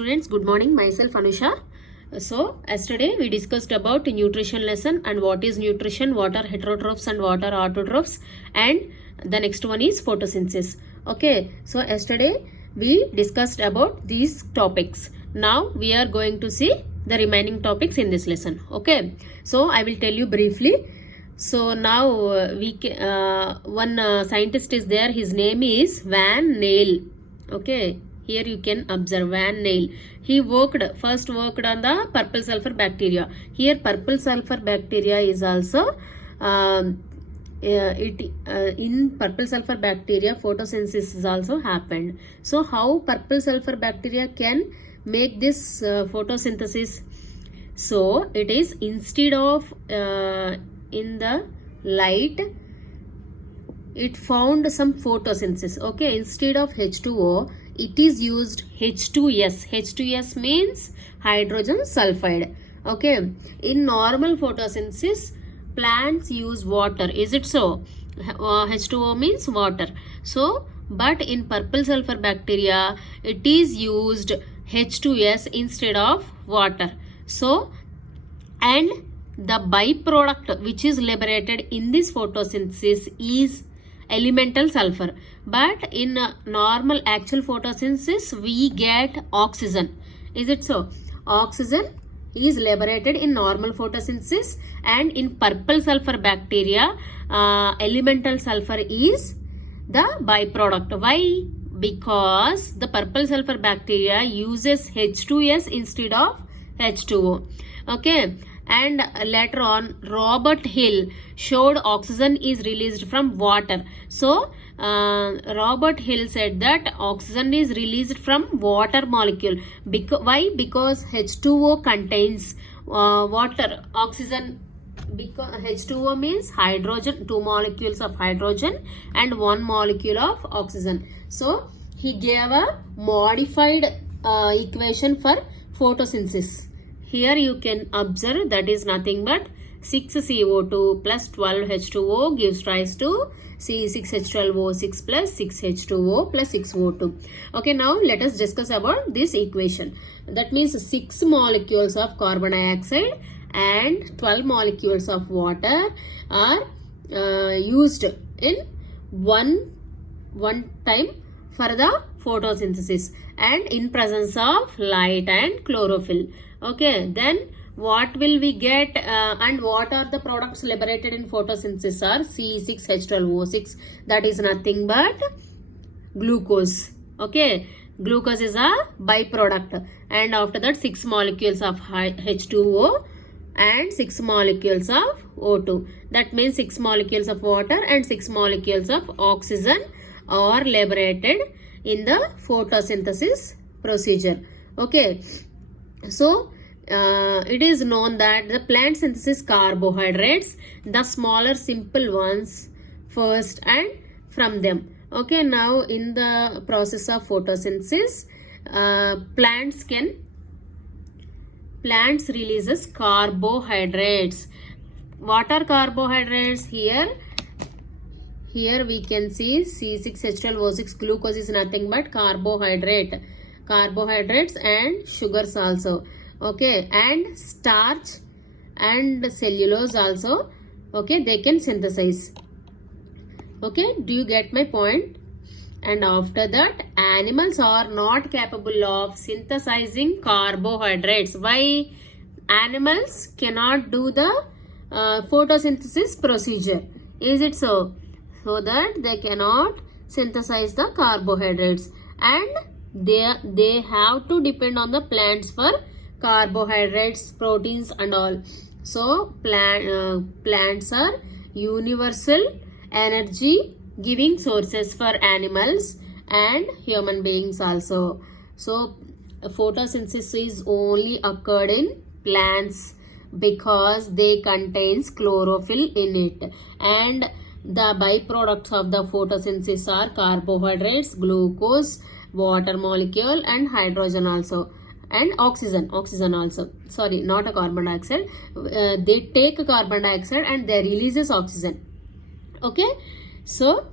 Students, good morning. Myself Anusha. So yesterday we discussed about nutrition lesson and what is nutrition, what are heterotrophs and what are autotrophs, and the next one is photosynthesis. Okay, so yesterday we discussed about these topics. Now we are going to see the remaining topics in this lesson. Okay, so I will tell you briefly. So now one scientist is there. His name is Van Neel. Okay, here you can observe Van Neel. He first worked on the purple sulfur bacteria. Here purple sulfur bacteria is also in purple sulfur bacteria photosynthesis is also happened. So how purple sulfur bacteria can make this photosynthesis? So it is instead of in the light, it found some photosynthesis. Okay, instead of H2O, it is used H2S. H2S means hydrogen sulfide. Okay, in normal photosynthesis, plants use water. Is it so? H2O means water. So, but in purple sulfur bacteria, it is used H2S instead of water. So, and the byproduct which is liberated in this photosynthesis is elemental sulfur. But in normal actual photosynthesis, we get oxygen. Is it so? Oxygen is liberated in normal photosynthesis, and in purple sulfur bacteria, elemental sulfur is the byproduct. Why? Because the purple sulfur bacteria uses H2S instead of H2O. Okay, and later on Robert Hill showed oxygen is released from water. So Robert Hill said that oxygen is released from water molecule. Why? Because H2O contains water. Oxygen, because H2O means hydrogen, 2 molecules of hydrogen and 1 molecule of oxygen. So he gave a modified equation for photosynthesis. Here you can observe that is nothing but 6CO2 plus 12H2O gives rise to C6H12O6 plus 6H2O plus 6O2. Okay, now let us discuss about this equation. That means 6 molecules of carbon dioxide and 12 molecules of water are used in one time for the photosynthesis and in presence of light and chlorophyll. Okay, then what will we get and what are the products liberated in photosynthesis are C6H12O6, that is nothing but glucose. Okay, glucose is a byproduct, and after that 6 molecules of H2O and 6 molecules of O2. That means 6 molecules of water and 6 molecules of oxygen are liberated in the photosynthesis procedure. Okay, so it is known that the plant synthesis carbohydrates, the smaller simple ones first and from them. Okay, now in the process of photosynthesis, plants releases carbohydrates. What are carbohydrates? Here we can see C6H12O6, glucose is nothing but carbohydrates and sugars also. Okay, and starch and cellulose also. Okay, they can synthesize. Okay, do you get my point? And after that, animals are not capable of synthesizing carbohydrates. Why? Animals cannot do the photosynthesis procedure. Is it so? So that they cannot synthesize the carbohydrates, and they have to depend on the plants for carbohydrates, proteins and all. So plants are universal energy giving sources for animals and human beings also. So photosynthesis is only occurred in plants because they contains chlorophyll in it, and the byproducts of the photosynthesis are carbohydrates, glucose, water molecule and hydrogen also, and oxygen also. Sorry, not a carbon dioxide. They take carbon dioxide and they releases oxygen. Okay, so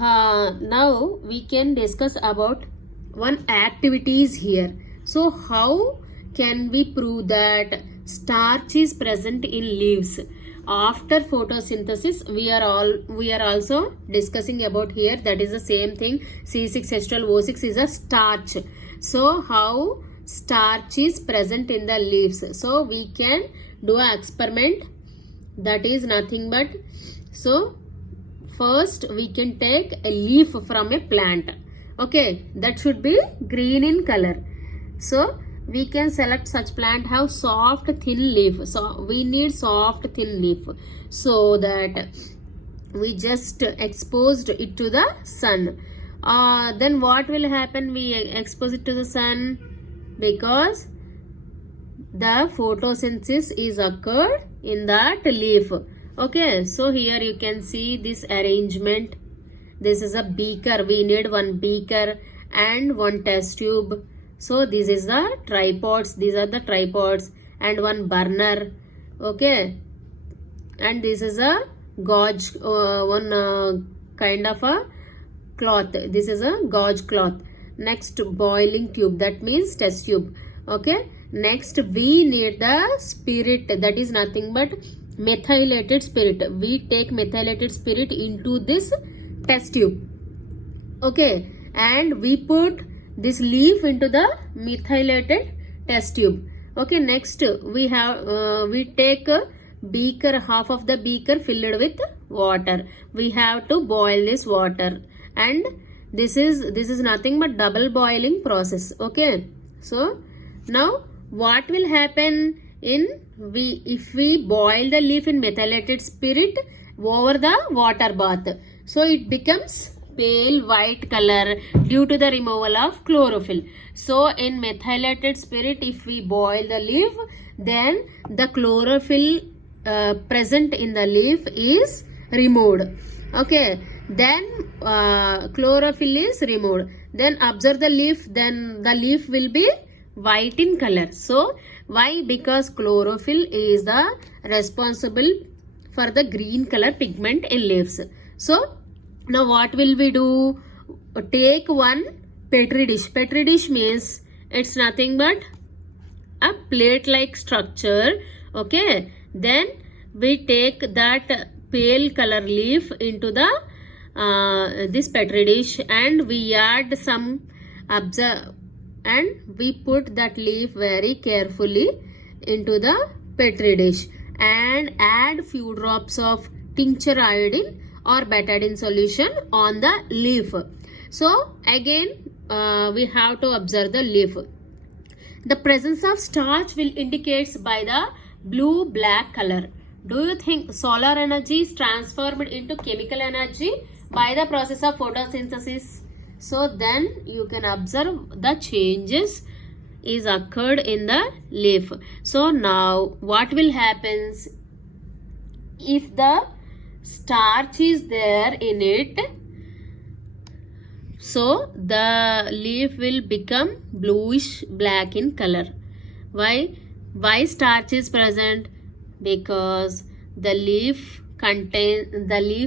now we can discuss about one activity is here. So how can we prove that starch is present in leaves? After photosynthesis, we are also discussing about here, that is the same thing. C6H12O6 is a starch. So how starch is present in the leaves? So we can do an experiment, that is nothing but, so first we can take a leaf from a plant. Okay, that should be green in color. So we can select such plant have soft thin leaf. So we need soft thin leaf, so that we just exposed it to the sun. Then what will happen? We expose it to the sun, because the photosynthesis is occurred in that leaf. Okay, so here you can see this arrangement. This is a beaker. We need one beaker and one test tube. So this is the tripods. These are the tripods, and one burner. Okay, and this is a gauge, kind of a cloth. This is a gauge cloth. Next, boiling tube, that means test tube. Okay, next we need the spirit, that is nothing but methylated spirit. We take methylated spirit into this test tube. Okay, and we put this leaf into the methylated test tube. Okay, next we have we take a beaker, half of the beaker filled with water. We have to boil this water, and this is nothing but double boiling process. Okay, so now what will happen if we boil the leaf in methylated spirit over the water bath? So it becomes pale white color due to the removal of chlorophyll. So in methylated spirit, if we boil the leaf, then the chlorophyll present in the leaf is removed. Okay, then chlorophyll is removed. Then observe the leaf, then the leaf will be white in color. So why? Because chlorophyll is the responsible for the green color pigment in leaves. So now what will we do? Take one petri dish. Petri dish means it's nothing but a plate like structure. Okay, then we take that pale color leaf into the this petri dish, and we add some and we put that leaf very carefully into the petri dish, and add few drops of tincture iodine or betadine solution on the leaf. So again we have to observe the leaf. The presence of starch will indicates by the blue black color. Do you think solar energy is transformed into chemical energy by the process of photosynthesis? So then you can observe the changes is occurred in the leaf. So now what will happen if the starch is there in it? So the leaf will become bluish black in color. Why starch is present? Because the leaf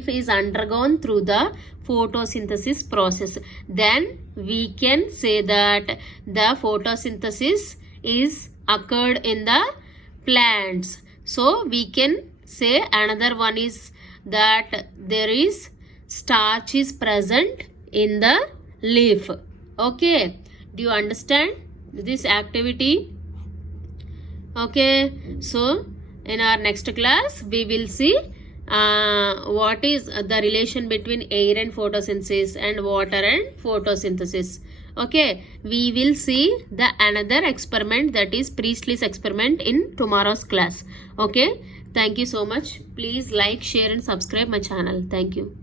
is undergone through the photosynthesis process. Then we can say that the photosynthesis is occurred in the plants. So we can say another one is that there is starch is present in the leaf. Okay, do you understand this activity? Okay, so in our next class we will see what is the relation between air and photosynthesis and water and photosynthesis. Okay, we will see the another experiment, that is Priestley's experiment, in tomorrow's class. Okay, thank you so much. Please like, share and subscribe my channel. Thank you.